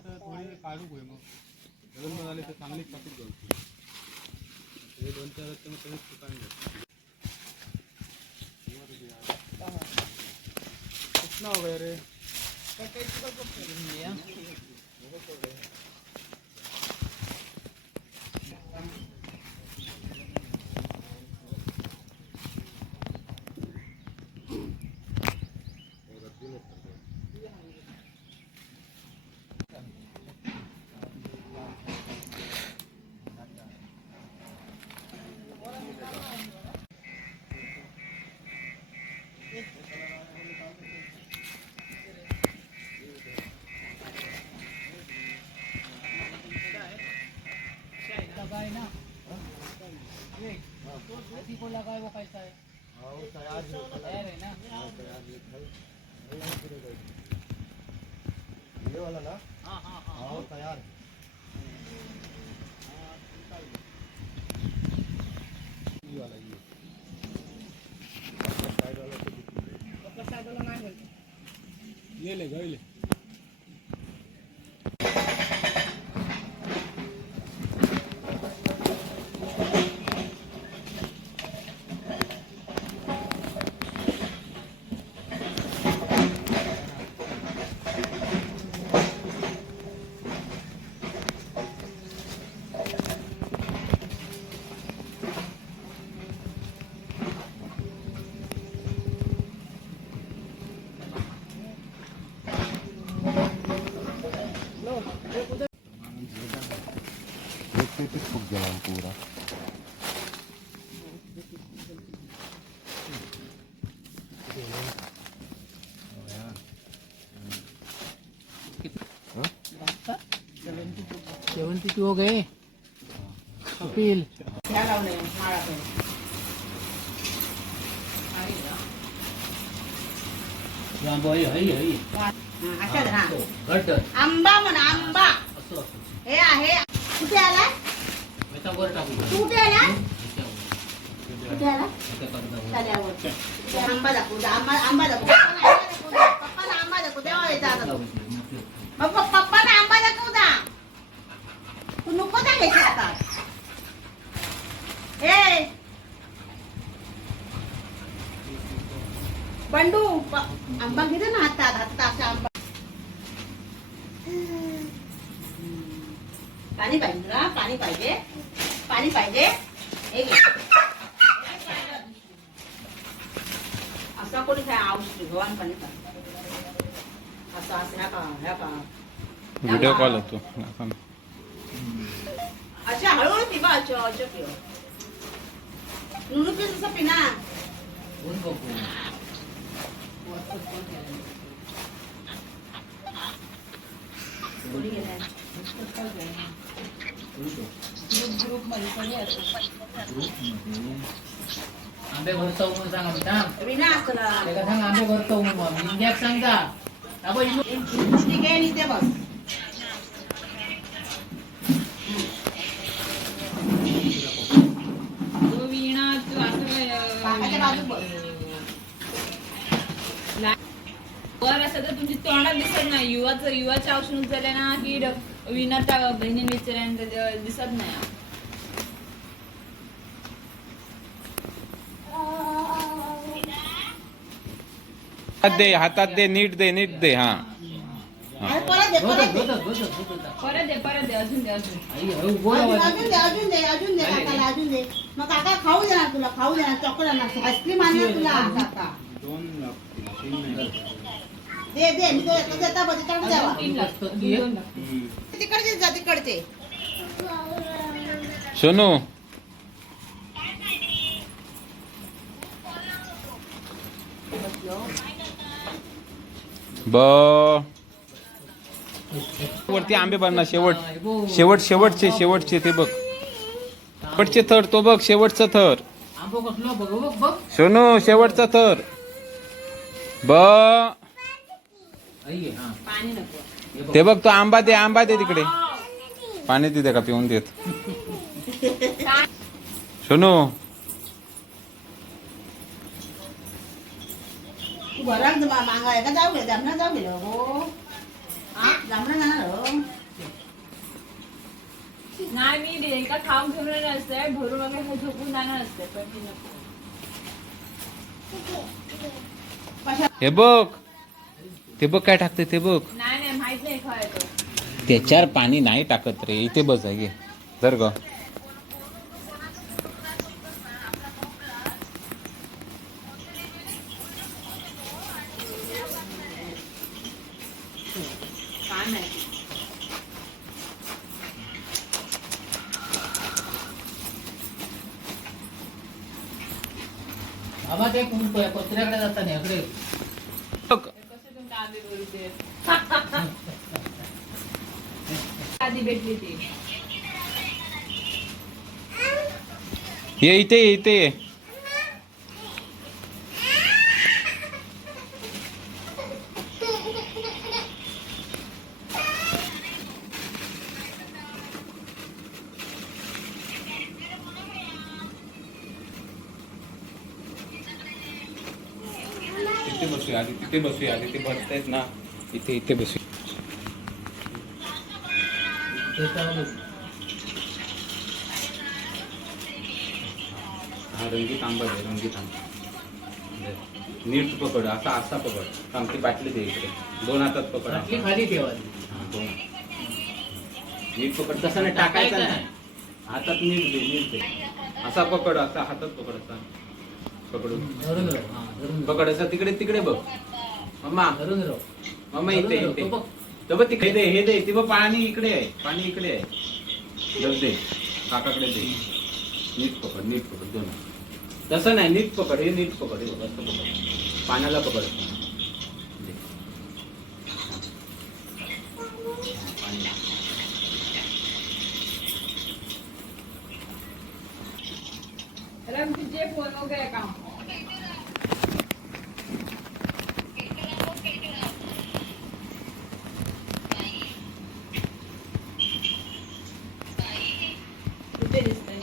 आता थोडी काढू होय मग जवळ झाले तर चांगली कापून जाऊ हे 2-4 तर मग तरीच दुकान कितना हो गया रे इसी को लगाए वो कैसा है? तैयार है ना? ये वाला ना हाँ हाँ हाँ तैयार ये वाला ये साइड वाला तो ये ले गए ले फूक गया पूरा सेवंती हो गए कपिल आंबा म्हणा आंबा हे आहे कुठे आला कुठे आला कुठे आला आंबा दाखवू आंबा दाखवू पप्पाला आंबा दाखवू तेव्हा पप्पाला आंबा दाखवू दा तू नको का घ्यायची आता ए बंडू आंबा घे ना हातात असा आंबा पाणी पाहिजे ना पाणी पाहिजे पाणी पाहिजे हे घे असा कोणी काय औषध भगवान पाणी पाहिजे असं असं ह्या का व्हिडिओ कॉल होतो अच्छा हळूहळू पिबा अच्छा अच्छा पिओ नुनू पिऊ जसं पिना ग्रुप मध्ये आंबे भरतो म्हणून सांगा बेटा विना असला त्याला सांग आंबे भरतो म्हणून इंडियात सांगा अबो ठीक आहे नी ते बस तो वीणा तू असं काकाच्या बाजू बस वर असं तर तुमची तोंडात दिसत नाही युवाच्या औषध झाले ना की विनाच्या बहिणीने विचारायला दिसत नाही हातात दे नीट दे हा परत दे परत दे अजून दे अजून दे काकाला अजून दे मग काका खाऊ देणार तुला खाऊ देणार चॉकलेट आणणार आईस्क्रीम आणणार तुला काका दे दे मी तो देता बघ तिकडे द्यावा तिकडचे जा तिकडचे सोनू वरती आंबे बनणार शेवटचे ते बघ शेवटचे थर तो बघ शेवटचा थर आंबो कसलो बघ बघ सोनू शेवटचा थर पाणी नको ते बघ तो आंबा दे तिकडे पाणी तिथे का पिऊन देत सोनू घरात मागाय का जाऊ गेलं जाऊ गेलं हो जांभळं जाणार हो. नाही मी एका खाऊन घेऊन येणार असते भरून वगैरे हे झोपून जाणार असते पण ती नको. हे बघ ते बघ काय टाकते ते बघ. नाही नाही माहित नाही खायचं. त्याच्यावर पाणी नाही टाकत रे. इथे बस आहे धर ग. काय माहिती. बाबा ते कुत्र्याकडे जाताना इकडे कसे तुमच्या आधी बोलते आधी भेटली ती. ये इथे ये, इथे ये. इथे बसूया आधी, तिथे बसूया आधी. ते बसतायत ना इथे, इथे बसूया. हा रंगीत आंबा आहे, रंगीत आंबा. नीट पकड, असा असा पकड. आमची बाटली दे इकडे. 2 हातात पकड. खाली ठेवा. हा, 2. नीट पकड. तसं नाही टाकायचं नाही. हातात नीट दे, नीट दे. असा पकड, असा हातात पकड. असा पकडून धरून राहू. हा, धरून पकड. असा तिकडे तिकडे बघ मम्मा. धरून राहू. मम्मा इथे इथे. तर बघ तिकडे दे, हे दे. ते बघ पाणी इकडे आहे, पाणी इकडे आहे. बघ दे, काकाकडे दे. नीट पकड, नीट पकड. 2 तसं नाही, नीट पकड. हे नीट पकड. हे बघ, असं पकड. पाण्याला पकड. दे. पाणी. रंग तुझे फोन वगैरे का कुठे दिसतंय.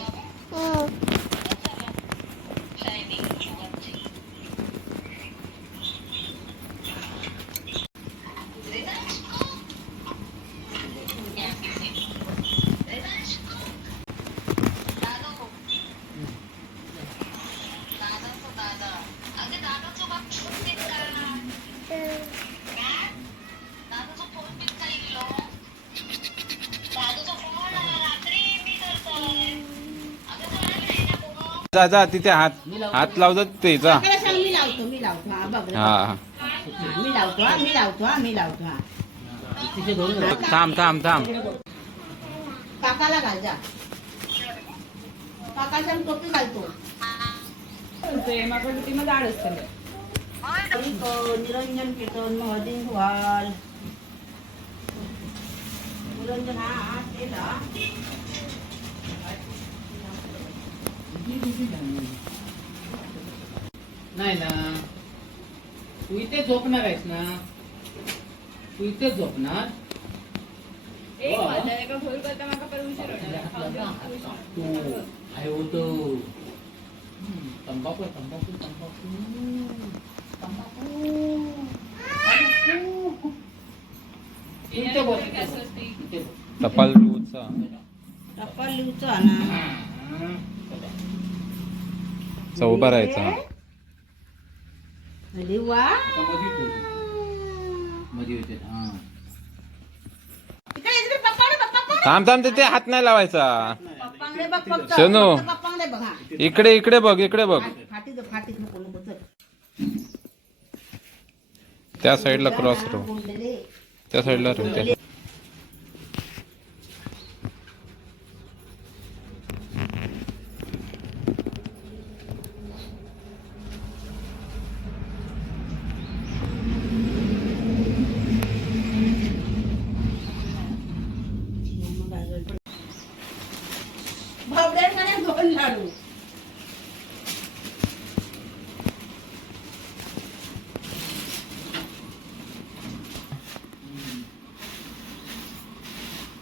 जा जा तिथे हात लावतात ते जा. काकाला सांग मी लावतो, मी लावतो. हा बघ रे. हा मी लावतो हा, मी लावतो हा, मी लावतो हा. तिथे धरून राहू. थांब थांब थांब. काकाला घाल जा. काका सांग टोपी घालतो. प्रेमाकडे ती मग झाड असतं. निरंजन कीर्तन महदीन व्हाल. निरंजन हा केला. नाही ना तू इथे झोपणार आहेस ना. तू इथेच झोपणार. एक वाजता एका भोर करता माका परमिशन तू आहे होतो. तंबाखू आहे, तंबाखू तंबाखू तंबाखू. इथे बस, इथे बस, इथे बस. टपाल लिहूचा. टप्पा लिहूचा ना. उभा राहायचा. लिवा. आता मध्ये ठेवतो. मध्ये होते. हा इकडे इकडे पप्पाकडे, पप्पाकडे. थांब थांब तिथे हात नाही लावायचा. पप्पाकडे बघ फक्त. सोनू. फक्त पप्पाकडे बघ हा. इकडे इकडे बघ, इकडे बघ. फाटीत फाटीत नको नको चल. त्या साईडला क्रॉस राहू. बोललेले. त्या साईडला राहू. त्या भावड्याकडे 2 लाडू.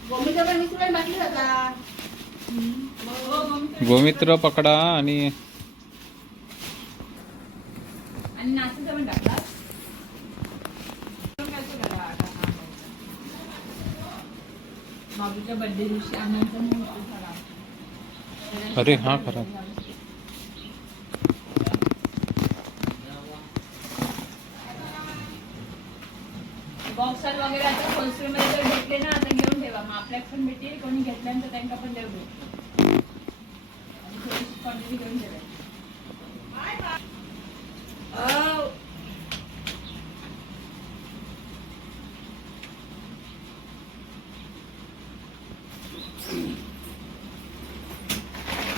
गोमित्र पण मिसळून बाटली जाता. गोमित्र पकडा आणि नाचीचा पण टाकला. बाबूच्या बर्थडे दिवशी आनंद मुहूर्त झाला. अरे हा खराब. बॉक्सर वगैरे आता होलसेल मध्ये जर भेटले ना आता घेऊन ठेवा. मग आपल्याला पण भेटेल, कोणी घेतल्यानंतर त्यांना पण देऊ भेटेल. आणि थोडीशी क्वांटिटी घेऊन ठेवा.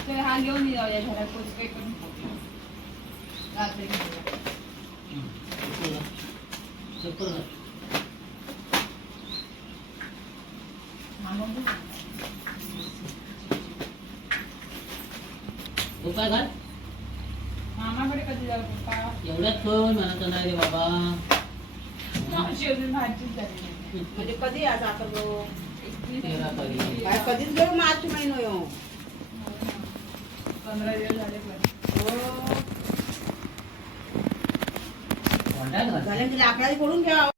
तर हा घेऊन जाऊया घरात पोचपे करून रात्री घेऊया. मामाकडे कधी जाऊ पप्पा? एवढ्यात पण म्हणत नाही रे बाबा. मावशी अजून भाजीच झाली नाही. म्हणजे कधी आज आता गो 13 काय कधीच घेऊ मार्च महिनो येऊ 15 दिवस झाले पण. कोणत्या झाले लाकडाची पडून घ्या.